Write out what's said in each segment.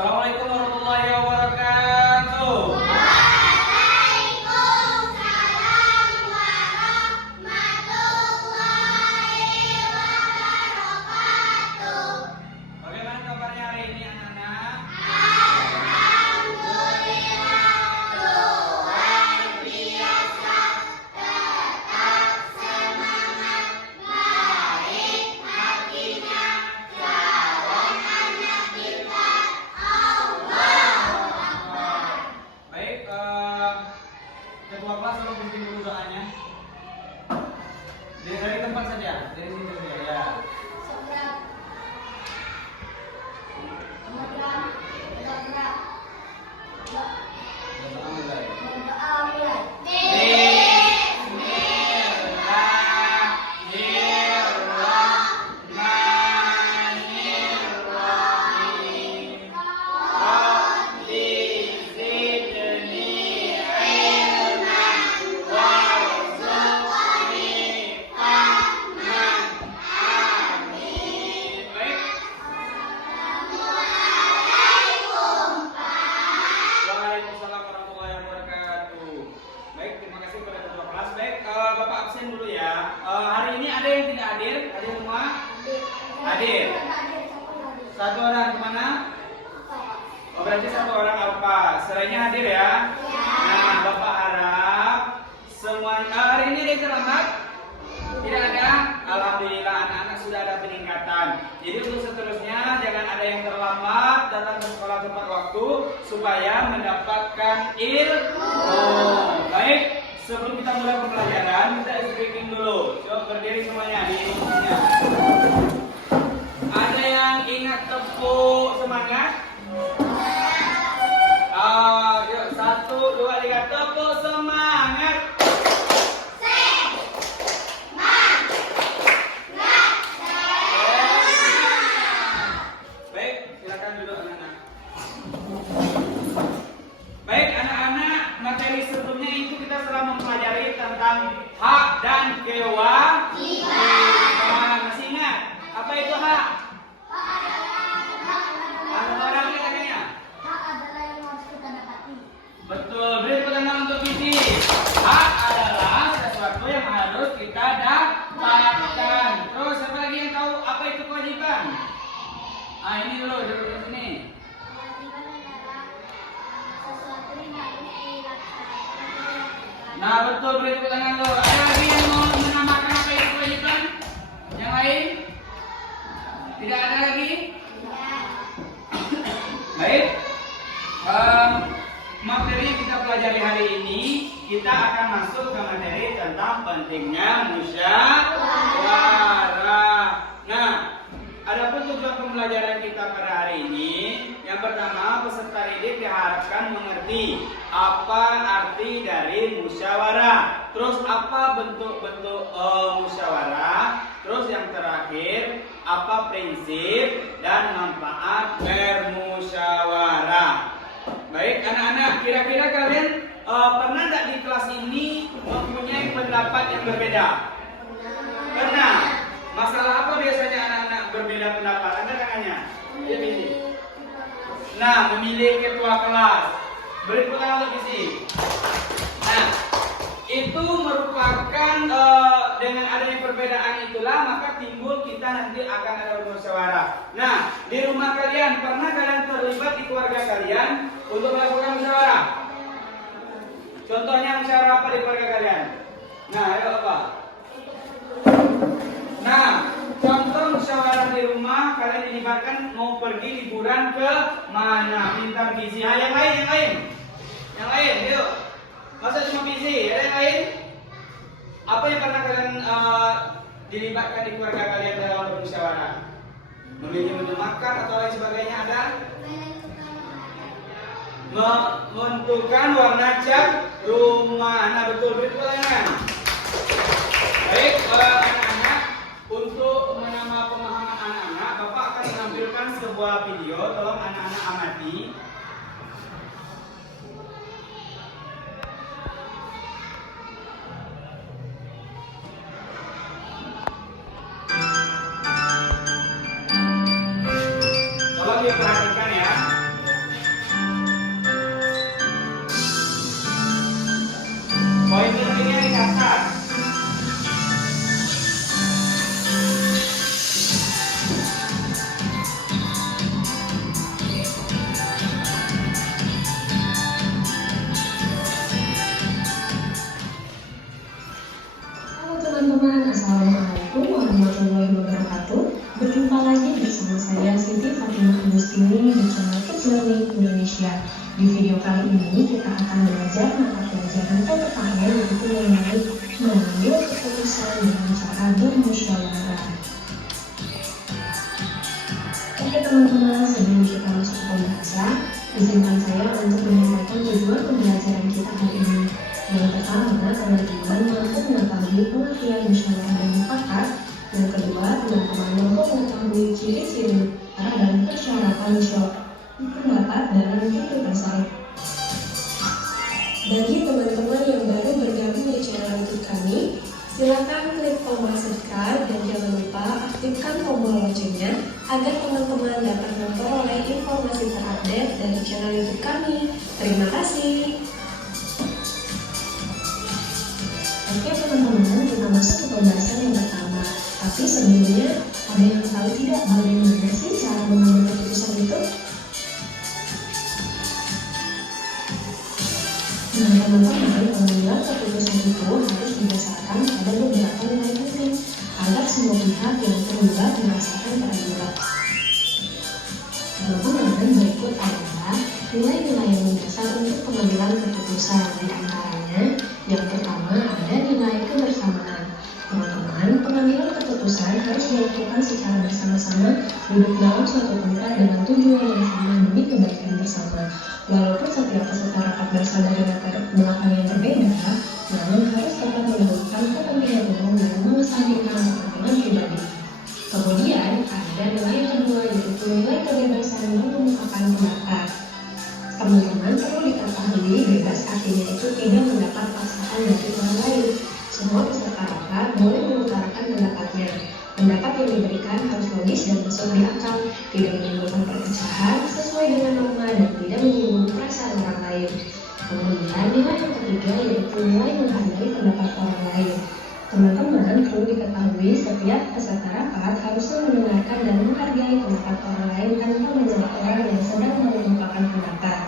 Assalamualaikum warahmatullahi wabarakatuh. Waalaikumsalam warahmatullahi wabarakatuh. Bagaimana kabarnya hari ini anak-anak? Alhamdulillah luar biasa, tetap semangat, baik hatinya, calon anak pintar, Allahu Akbar. Baik, ketua kelas tolong pimpin dulu doanya. Dari tempat saja, dari sini saja ya. Berdoa mulai. Bismillahirrahmanirrahim. Rabbi zidni ilman warzuqni fahman. Amin. Baik. Waalaikumsalam warahmatullahi wabarakatuh. Baik, terima kasih kepada ketua kelas. Baik, Bapak absen dulu ya. Hari ini ada yang tidak hadir? Hadir semua? Hadir. Satu orang kemana? Oh, berarti satu orang apa? Selainnya hadir ya? Nah, Bapak harap semuanya hari ini ada yang terlambat? Tidak ada? Alhamdulillah anak-anak sudah ada peningkatan. Jadi untuk seterusnya jangan ada yang terlambat datang ke sekolah tepat waktu supaya mendapatkan ilmu. Baik, sebelum kita mulai pembelajaran kita speaking dulu. Coba berdiri semuanya di sini. Ada yang ingat tepuk semangat? Yuk, 1, 2, 3 tepuk semangat. Baik, silakan duduk anak-anak. Baik, anak-anak, materi sebelumnya itu kita telah mempelajari tentang hak dan kewajiban. Masih ingat? Apa itu hak? Ada orang yang katanya? Betul, beri tepuk tangan untuk visi. Hak adalah sesuatu yang harus kita dapatkan. Terus, siapa lagi yang tahu apa itu kewajiban? Ini dulu, duduk di sini. Nah, betul, beri tepuk tangan dulu. Ada lagi yang mau menambahkan apa itu kewajiban? Yang lain? Tidak ada lagi? Baik. Materi yang kita pelajari hari ini, kita akan masuk ke materi tentang pentingnya musyawarah. Nah, adapun tujuan pembelajaran kita pada hari ini, yang pertama peserta didik diharapkan mengerti apa arti dari musyawarah, terus apa bentuk-bentuk musyawarah, terus yang terakhir apa prinsip dan manfaat bermusyawarah. Baik anak-anak, kira-kira kalian pernah tidak di kelas ini mempunyai pendapat yang berbeda? Pernah. Masalah apa biasanya anak-anak berbeda pendapat? Ada tangannya? Nah, memilih ketua kelas. Beri tepuk tangan untuk visi. Nah, itu merupakan dengan adanya perbedaan itulah maka timbul kita nanti akan ada bermusyawarah. Nah, di rumah kalian pernah kalian terlibat di keluarga kalian untuk melakukan musyawarah? Contohnya musyawarah apa di keluarga kalian? Nah, ayo apa? Nah, contoh musyawarah di rumah kalian dilibatkan mau pergi liburan ke mana? Pintar visi. Yang lain, yuk. Masa cuma visi? Ada yang lain? Apa yang pernah kalian dilibatkan di keluarga kalian dalam bermusyawarah? Memilih menu makan atau lain sebagainya ada? Menentukan warna cat rumah. Nah, betul kan? Baik, anak-anak, untuk menambah pemahaman anak-anak, Bapak akan menampilkan sebuah video. Tolong anak-anak amati. Tolong diperhatikan ya. channel Kids Learning Indonesia. Di video kali ini kita akan belajar mata pelajaran PPKN yaitu mengenai mengambil keputusan dengan cara bermusyawarah. Oke teman-teman, sebelum kita masuk ke pembahasan, izinkan saya untuk menyampaikan tujuan pembelajaran kita hari ini. Yang pertama, teman-teman mampu mengetahui pengertian musyawarah dan mufakat. Yang kedua, teman-teman mampu mengetahui ciri-ciri dan persyaratan musyawarah pendapat dalam kehidupan saya. Bagi teman-teman yang baru bergabung di channel YouTube kami, silakan klik tombol subscribe dan jangan lupa aktifkan tombol loncengnya agar teman-teman dapat memperoleh informasi terupdate dari channel YouTube kami. Terima kasih. Oke teman-teman, kita masuk ke pembahasan yang pertama. Tapi sebelumnya, ada yang tahu tidak bagaimana sih cara mengambil keputusan itu? Nah teman-teman, pengambilan keputusan itu harus didasarkan pada beberapa nilai penting agar semua pihak yang terlibat merasakan keadilan. Teman-teman, berikut adalah nilai-nilai yang mendasar untuk pengambilan keputusan. Di antaranya, yang pertama ada nilai kebersamaan. Teman-teman, pengambilan keputusan harus dilakukan secara bersama-sama, duduk dalam suatu tempat dengan tujuan yang sama demi kebaikan bersama. Walaupun setiap peserta rapat berasal dari latar belakang yang berbeda, namun harus dapat mendahulukan kepentingan umum dan mengesampingkan kepentingan pribadi. Kemudian, ada nilai yang kedua yaitu nilai kebebasan mengungkapkan pendapat. Teman-teman perlu diketahui bebas artinya itu tidak mendapat paksaan dari orang lain. Semua peserta rapat boleh mengutarakan pendapatnya. Pendapat yang diberikan harus logis dan masuk di akal, tidak menimbulkan perpecahan sesuai dengan norma dan tidak menyinggung perasaan orang lain. Kemudian nilai yang ketiga yaitu nilai menghargai pendapat orang lain. Teman-teman perlu diketahui setiap peserta rapat harusnya mendengarkan dan menghargai pendapat orang lain tanpa menyela orang yang sedang mengungkapkan pendapat.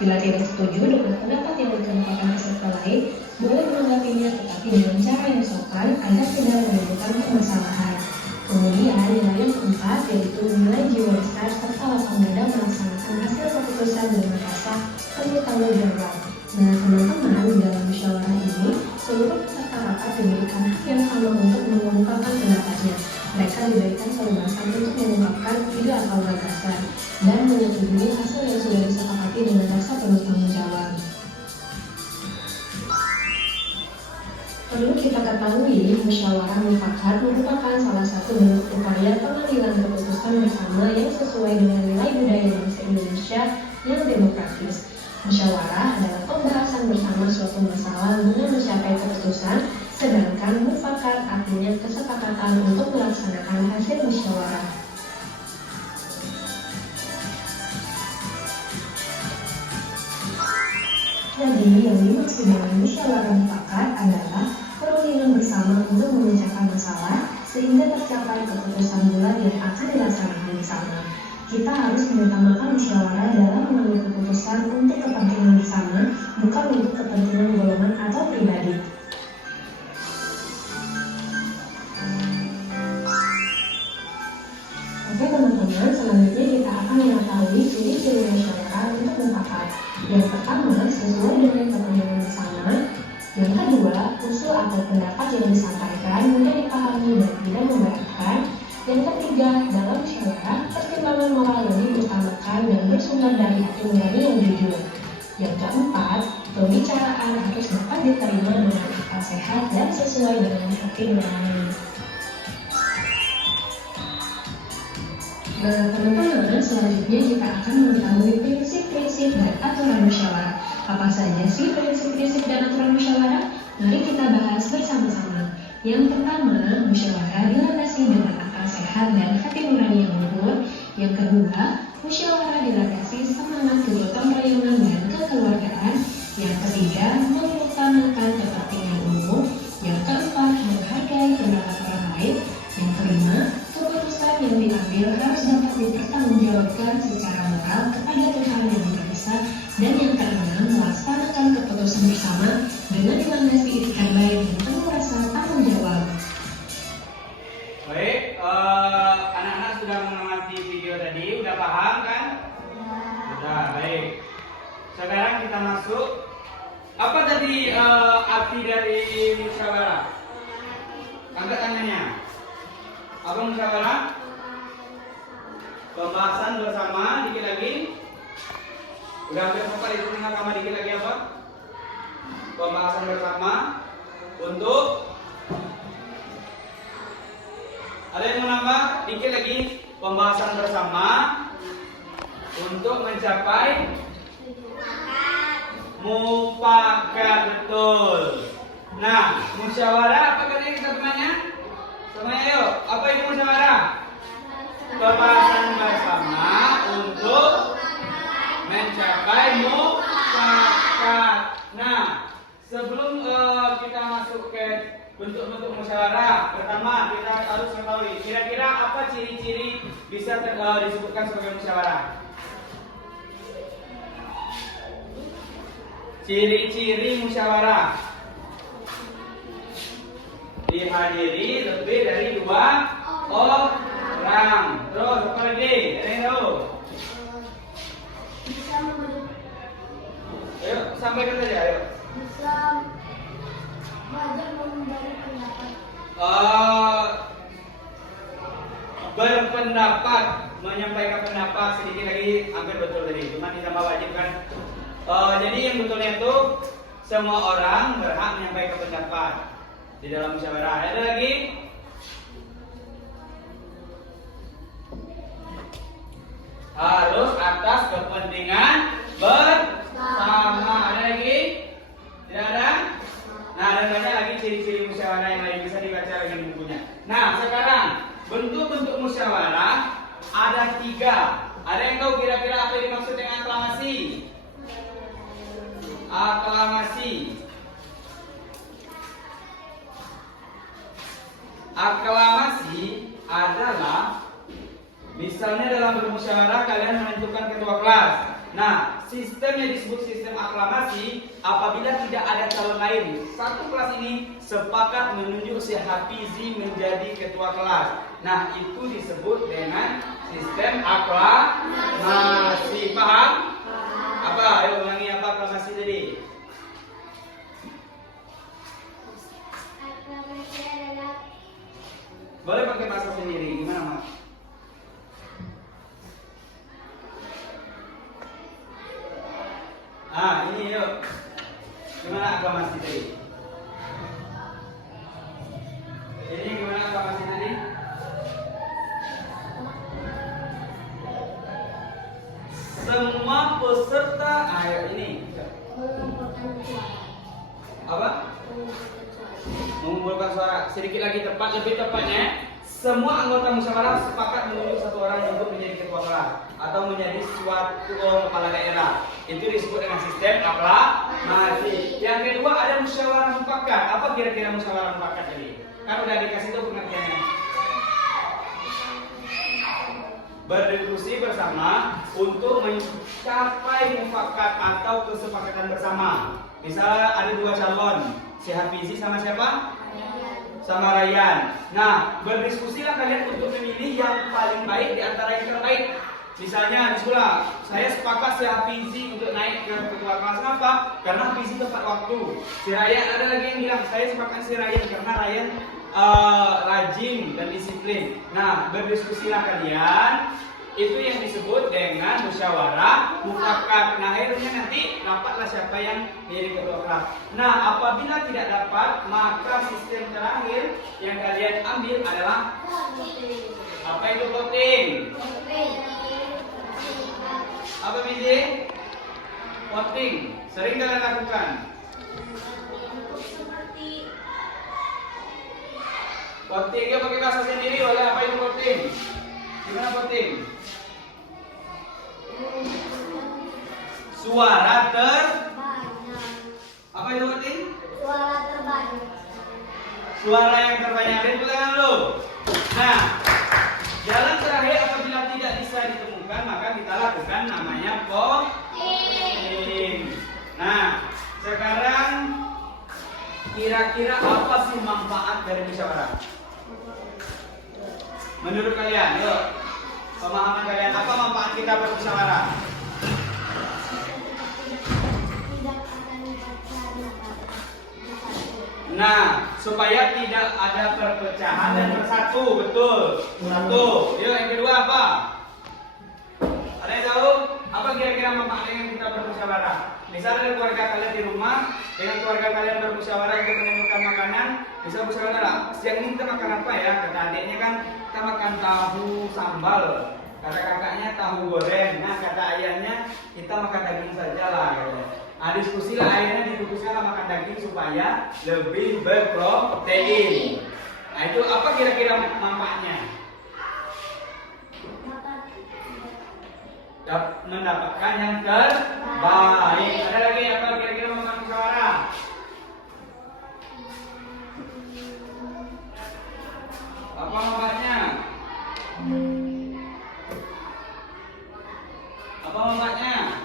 Bila tidak setuju dengan pendapat yang dikemukakan peserta lain, boleh menanggapinya tetapi dengan cara yang sopan agar tidak menimbulkan permasalahan. Kemudian nilai yang keempat yaitu nilai jiwa besar serta lapang dada melaksanakan hasil keputusan dengan rasa penuh tanggung jawab. Nah teman-teman, di dalam musyawarah ini seluruh peserta rapat diberikan hak yang sama untuk mengungkapkan pendapatnya. Mereka diberikan kebebasan untuk mengungkapkan ide atau gagasan dan menyetujui hasil yang sudah disepakati dengan rasa penuh tanggung jawab. Perlu kita ketahui, musyawarah mufakat merupakan salah satu bentuk upaya pengambilan keputusan bersama yang sesuai dengan nilai budaya bangsa Indonesia yang demokratis. Musyawarah adalah pembahasan bersama suatu masalah guna mencapai keputusan, sedangkan mufakat artinya kesepakatan untuk melaksanakan hasil musyawarah. Jadi, yang dimaksud dengan musyawarah mufakat adalah perundingan bersama untuk memecahkan masalah sehingga tercapai keputusan bulat yang akan dilaksanakan bersama. Kita harus mengutamakan musyawarah dalam mengambil keputusan untuk kepentingan bersama, bukan untuk kepentingan golongan atau pribadi. Oke teman-teman, selanjutnya kita akan mengetahui ciri-ciri musyawarah untuk mufakat. Yang pertama, sesuai dengan kepentingan bersama. Yang kedua, usul atau pendapat yang disampaikan mudah dipahami dan tidak memberatkan. Yang ketiga, dalam musyawarah, pertimbangan moral yang diutamakan dan bersumber dari hati nurani yang jujur. Yang keempat, pembicaraan harus dapat diterima dengan akal sehat dan sesuai dengan hati nurani. Nah, teman-teman, selanjutnya kita akan mengetahui prinsip-prinsip dan aturan musyawarah. Apa saja sih prinsip-prinsip dan aturan musyawarah? Mari kita bahas bersama-sama. Yang pertama, musyawarah dilandasi dengan akal sehat dan hati nurani yang luhur. Yang kedua, musyawarah dilandasi semangat kegotong royongan dan kekeluargaan. Yang ketiga, mengutamakan kepentingan umum. Yang keempat, menghargai pendapat orang lain. Yang kelima, keputusan yang diambil harus dapat dipertanggungjawabkan secara moral kepada Tuhan yang Maha Esa. Dan yang keenam, melaksanakan keputusan bersama dengan dilandasi itikat baik dan penuh rasa tanggung jawab. Baik, anak-anak sudah mengamati video tadi, udah paham? kita masuk. Apa tadi arti dari musyawarah? Angkat tangannya. Apa musyawarah? Pembahasan bersama, dikit lagi. Udah hampir sampai itu, tinggal tambah dikit lagi apa? Pembahasan bersama untuk ada yang mau nambah? Dikit lagi. Pembahasan bersama untuk mencapai mufakat, betul. Nah, musyawarah apa katanya kita pernahnya? Semuanya yuk. Apa itu musyawarah? Pembahasan bersama untuk mencapai mufakat. Nah, sebelum kita masuk ke bentuk-bentuk musyawarah, pertama kita harus mengetahui kira-kira apa ciri-ciri bisa disebutkan sebagai musyawarah. Ciri-ciri musyawarah: dihadiri lebih dari 2 orang. Terus apa lagi? Ada yang tahu? Bisa Ayo sampaikan saja. Ayo. bisa belajar memberi pendapat. Berpendapat, menyampaikan pendapat, sedikit lagi hampir betul tadi, cuma ditambah wajib kan. Jadi yang betulnya itu semua orang berhak menyampaikan pendapat di dalam musyawarah. Ada lagi? Harus atas kepentingan bersama. Ada lagi? Tidak ada? Nah, dan banyak lagi ciri-ciri musyawarah yang lain, bisa dibaca lagi di bukunya. Nah, sekarang bentuk-bentuk musyawarah ada 3. Ada yang tahu kira-kira apa yang dimaksud dengan aklamasi? Aklamasi. Aklamasi adalah misalnya dalam bermusyawarah kalian menentukan ketua kelas. Nah, sistemnya disebut sistem aklamasi apabila tidak ada calon lain. Satu kelas ini sepakat menunjuk si Hafizi menjadi ketua kelas. Nah, itu disebut dengan sistem aklamasi. Paham? Apa? Ayo ulangi apa aklamasi tadi. Aklamasi adalah Boleh pakai bahasa sendiri. Gimana, Mas? Ini yuk. Gimana aklamasi tadi? Ini gimana aklamasi tadi? Semua peserta, ayo ini. mengumpulkan suara. Apa? Mengumpulkan suara. Mengumpulkan suara. Sedikit lagi tepat, lebih tepatnya, semua anggota musyawarah sepakat menunjuk satu orang untuk menjadi ketua kelas atau menjadi suatu kepala daerah. Itu disebut dengan sistem aklamasi. Yang kedua ada musyawarah mufakat. Apa kira-kira musyawarah mufakat tadi? Kan udah dikasih tahu pengertiannya. Berdiskusi bersama untuk mencapai mufakat atau kesepakatan bersama. Misalnya ada 2 calon, si Hafizi sama siapa? Sama Rayyan. Nah, berdiskusilah kalian untuk memilih yang paling baik di antara yang terbaik. Misalnya, bismillah, saya sepakat si Hafizi untuk naik ke ketua kelas. Kenapa? Karena Hafizi tepat waktu. Si Rayyan, ada lagi yang bilang, saya sepakat si Rayyan karena Rayyan rajin dan disiplin. Nah, berdiskusilah kalian. Itu yang disebut dengan musyawarah mufakat. Nah, akhirnya nanti dapatlah siapa yang menjadi ketua kelas. Nah, apabila tidak dapat, maka sistem terakhir yang kalian ambil adalah apa itu voting? Apa biji? Voting. Sering kalian lakukan? Voting ya pakai bahasa sendiri. Oleh apa itu voting? Gimana voting? Suara Banyak. apa itu voting? Suara terbanyak. Suara yang terbanyak. Tepuk tangan dulu. Nah, jalan terakhir apabila tidak bisa ditemukan maka kita lakukan namanya voting. Nah, sekarang kira-kira apa sih manfaat dari musyawarah? Menurut kalian, yuk. Pemahaman kalian, apa manfaat kita bermusyawarah? supaya tidak ada perpecahan dan bersatu. Betul. Satu. Yuk, yang kedua apa? Ada yang tahu? Apa kira-kira manfaat yang kita bermusyawarah? Misalnya ada keluarga kalian di rumah, dengan keluarga kalian bermusyawarah untuk menemukan makanan, bisa musyawarah. Siang ini kita makan apa ya? Kata adiknya kan kita makan tahu sambal. Kata kakaknya tahu goreng. Nah, kata ayahnya kita makan daging saja lah. Gitu. Nah, diskusi lah akhirnya diputuskan makan daging supaya lebih berprotein. Nah, itu apa kira-kira manfaatnya? Mendapatkan yang terbaik. Ada lagi apa kira-kira manfaat musyawarah? Apa manfaatnya? Apa manfaatnya?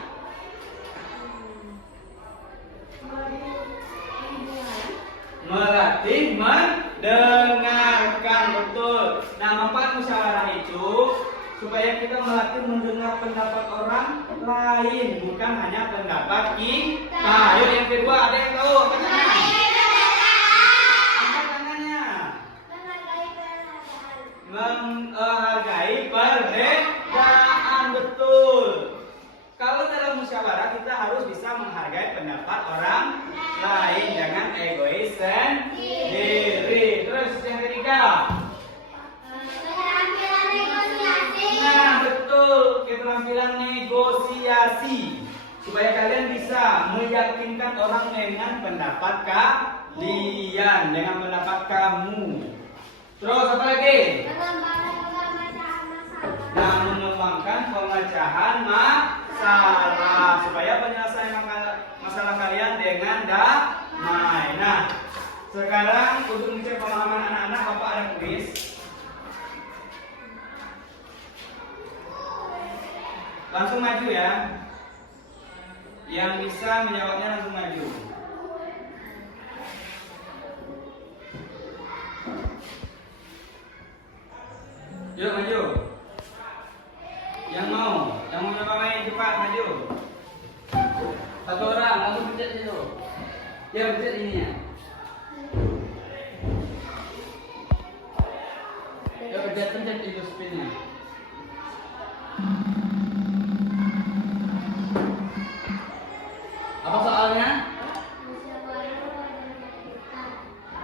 Melatih mendengarkan. Betul. Nah, manfaat musyawarah itu supaya kita melatih mendengar pendapat orang lain, bukan hanya pendapat kita. Ayo yang kedua, ada yang tahu? Angkat tangannya. Menghargai perbedaan. Betul. Kalau dalam musyawarah kita harus bisa menghargai pendapat orang lain, jangan egois sendiri. Terus yang ketiga. Nah, betul, keterampilan negosiasi supaya kalian bisa meyakinkan orang dengan pendapat kalian, dengan pendapat kamu. Terus apa lagi? Nah, mengembangkan pemecahan masalah supaya penyelesaian masalah kalian dengan damai. Nah, sekarang untuk mencari pemahaman anak-anak, Bapak ada kuis. Langsung maju ya. Yang bisa menjawabnya langsung maju. Yuk maju. Yang mau coba main cepat maju. Satu orang langsung pencet itu. Ya pencet ininya. Ya pencet itu spinnya. Apa soalnya?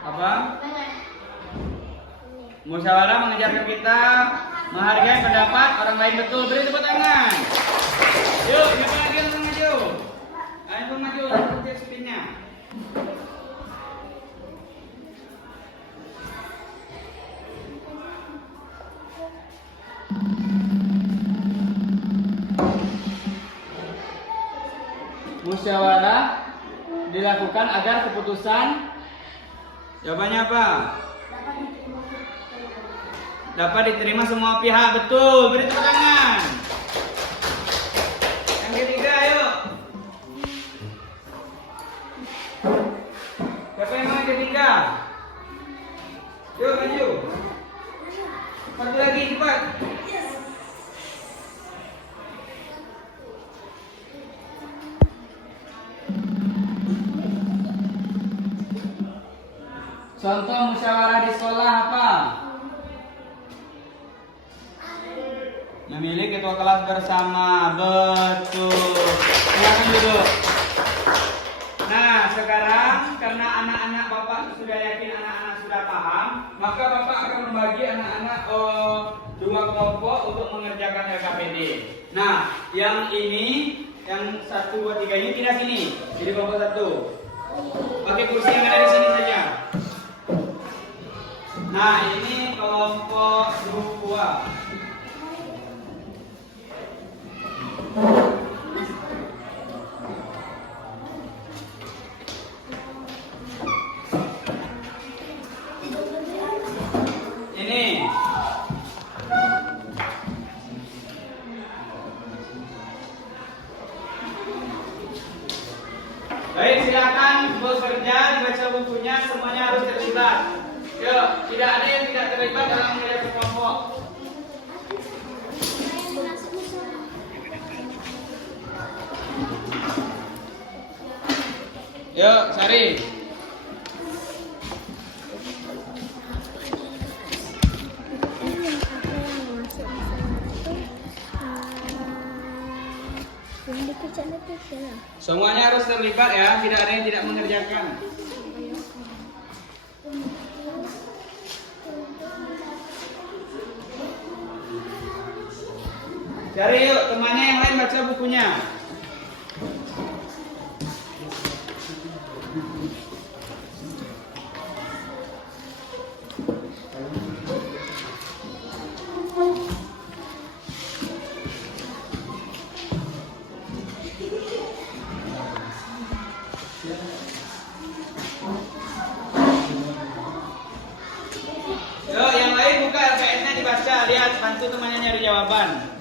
Apa? Musyawarah mengajarkan kita menghargai pendapat orang lain. Betul, beri tepuk tangan. Yuk, siapa lagi langsung maju? Langsung maju, langsung pencet spinnya. Musyawarah dilakukan agar keputusan jawabannya apa? Dapat diterima semua pihak. Betul, beri tepuk tangan. Yang ketiga, ayo. Siapa yang mau yang ketiga? Yuk maju. Satu lagi cepat. Contoh musyawarah di sekolah apa? Memilih ketua kelas bersama. Betul. Silakan duduk. Nah, sekarang karena anak-anak Bapak sudah yakin, anak-anak sudah paham, maka Bapak akan membagi anak-anak dua kelompok untuk mengerjakan LKPD. Nah, yang ini, yang 1, 2, 3 ini pindah sini. Jadi kelompok 1. Pakai kursi yang ada di sini saja. Nah, ini kelompok 2. Ini. Baik, silakan bekerja, dibaca bukunya, semuanya harus terlibat. Yuk, tidak ada yang tidak terlibat dalam menjadi kelompok. Yuk, Sari. Semuanya harus terlibat ya, tidak ada yang tidak mengerjakan. Cari yuk temannya yang lain baca bukunya. Yuk, yang lain buka LKS-nya dibaca, lihat, bantu temannya nyari jawaban.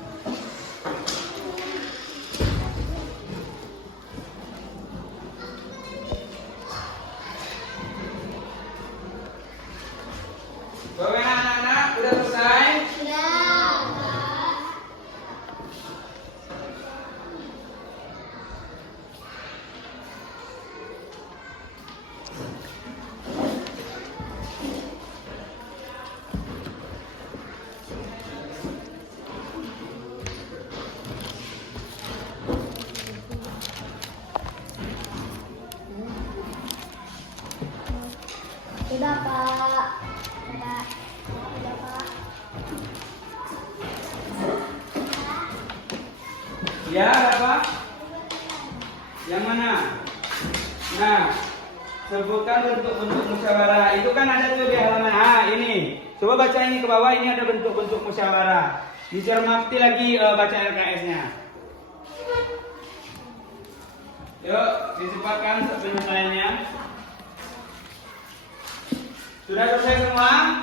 Bagaimana anak-anak? Udah selesai? Sudah, Pak. Sudah, Pak. Ya, apa? Yang mana? Nah, sebutkan bentuk-bentuk musyawarah. Itu kan ada tuh di halaman A ini. Coba baca ini ke bawah, ini ada bentuk-bentuk musyawarah. Dicermati lagi baca LKS-nya. Yuk, dicepatkan penyelesaiannya. Sudah selesai semua?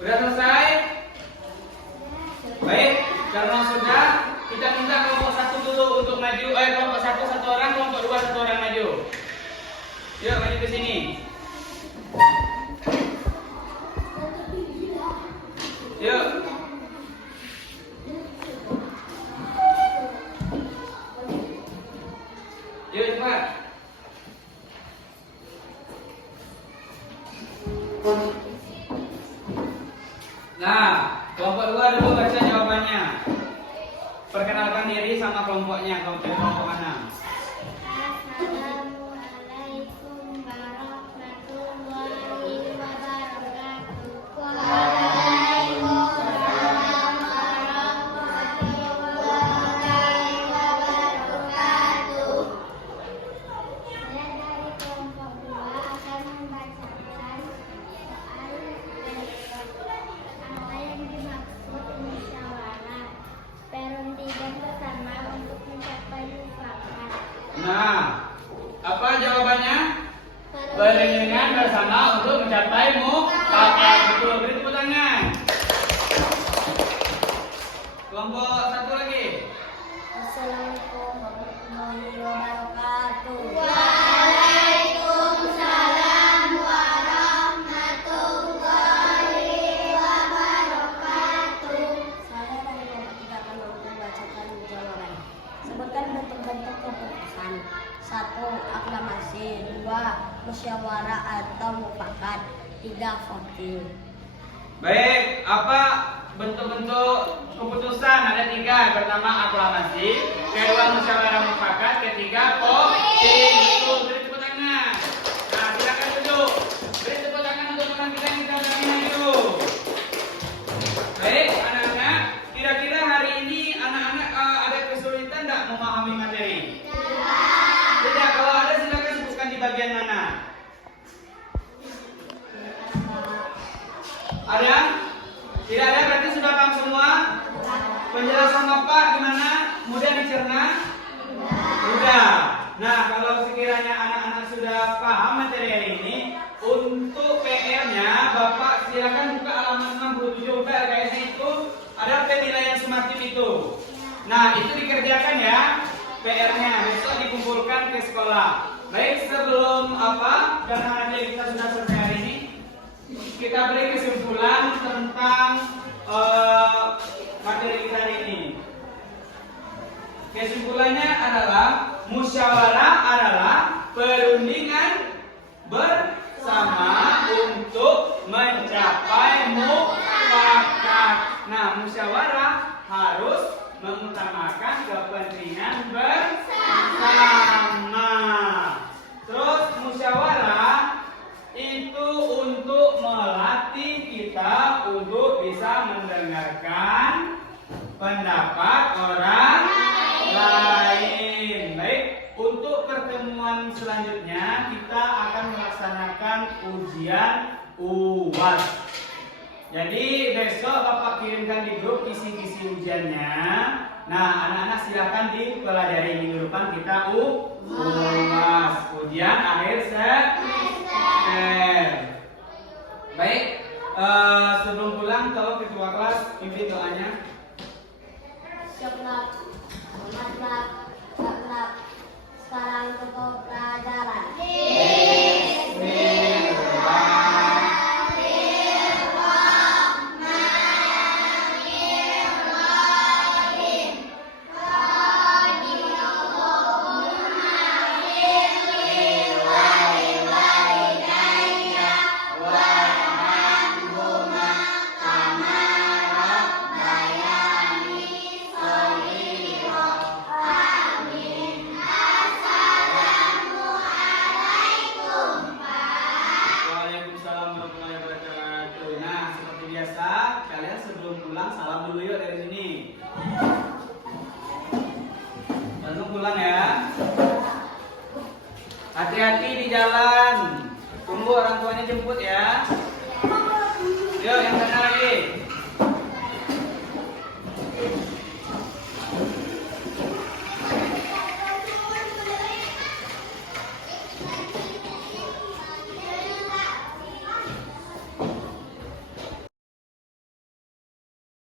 Sudah selesai? Baik, karena sudah, kita minta kelompok satu dulu untuk maju. Kelompok satu orang, kelompok dua satu orang maju. Yuk, maju ke sini. Yuk. Yuk cepat. Nah, kelompok dua dulu baca jawabannya. Perkenalkan diri sama kelompoknya, kelompok mana? Assalamualaikum warahmatullahi wabarakatuh. Waalaikumsalam warahmatullahi wabarakatuh. Saya dari kelompok 2 akan membacakan soal apa yang dimaksud musyawarah. Perundingan bersama untuk mencapai mufakat. Nah, apa jawabannya? Perundingan bersama untuk mencapai mufakat. Betul, beri tepuk tangan. Kelompok satu lagi. Assalamualaikum warahmatullahi wabarakatuh. Waalaikumsalam warahmatullahi wabarakatuh. Saya dari kelompok 3 akan membacakan jawaban. Sebutkan bentuk-bentuk keputusan. 1. Aklamasi. 2. Musyawarah atau mufakat. 3. Voting. Baik, apa bentuk-bentuk keputusan? Ada 3. Pertama aklamasi, kedua musyawarah mufakat, ketiga voting. Betul, beri tepuk tangan. Nah, silakan duduk. Beri tepuk tangan untuk penampilan kita dari maju. Baik, anak-anak, kira-kira hari ini anak-anak ada kesulitan tidak memahami materi? Tidak. Kalau ada silakan sebutkan di bagian mana. Ada? Tidak ada, berarti sudah paham semua? Penjelasan Bapak gimana? Mudah dicerna? Mudah. Nah, kalau sekiranya anak-anak sudah paham materi hari ini, untuk PR-nya Bapak silakan buka halaman 67 LKS-nya itu ada penilaian semacam itu. Nah, itu dikerjakan ya PR-nya, besok dikumpulkan ke sekolah. Baik, sebelum karena nanti kita sudah selesai hari ini, kita beri kesimpulan tentang materi kita hari ini. Kesimpulannya adalah musyawarah adalah perundingan bersama untuk mencapai mufakat. Nah, musyawarah harus mengutamakan kepentingan bersama. Terus musyawarah itu untuk melatih kita untuk bisa mendengarkan pendapat orang lain. Baik, untuk pertemuan selanjutnya kita akan melaksanakan ujian UAS. Jadi besok Bapak kirimkan di grup kisi-kisi ujiannya. Nah, anak-anak silakan dipelajari. Minggu depan kita UAS, ujian akhir semester. Baik, sebelum pulang tolong ketua kelas pimpin doanya. Siap-siap, hormat, siap-siap. Sekarang untuk pelajaran. Waalaikumsalam warahmatullahi wabarakatuh. Nah, seperti biasa, kalian sebelum pulang salam dulu yuk dari sini. Langsung pulang ya. Hati-hati di jalan. Tunggu orang tuanya jemput ya. Yuk, yang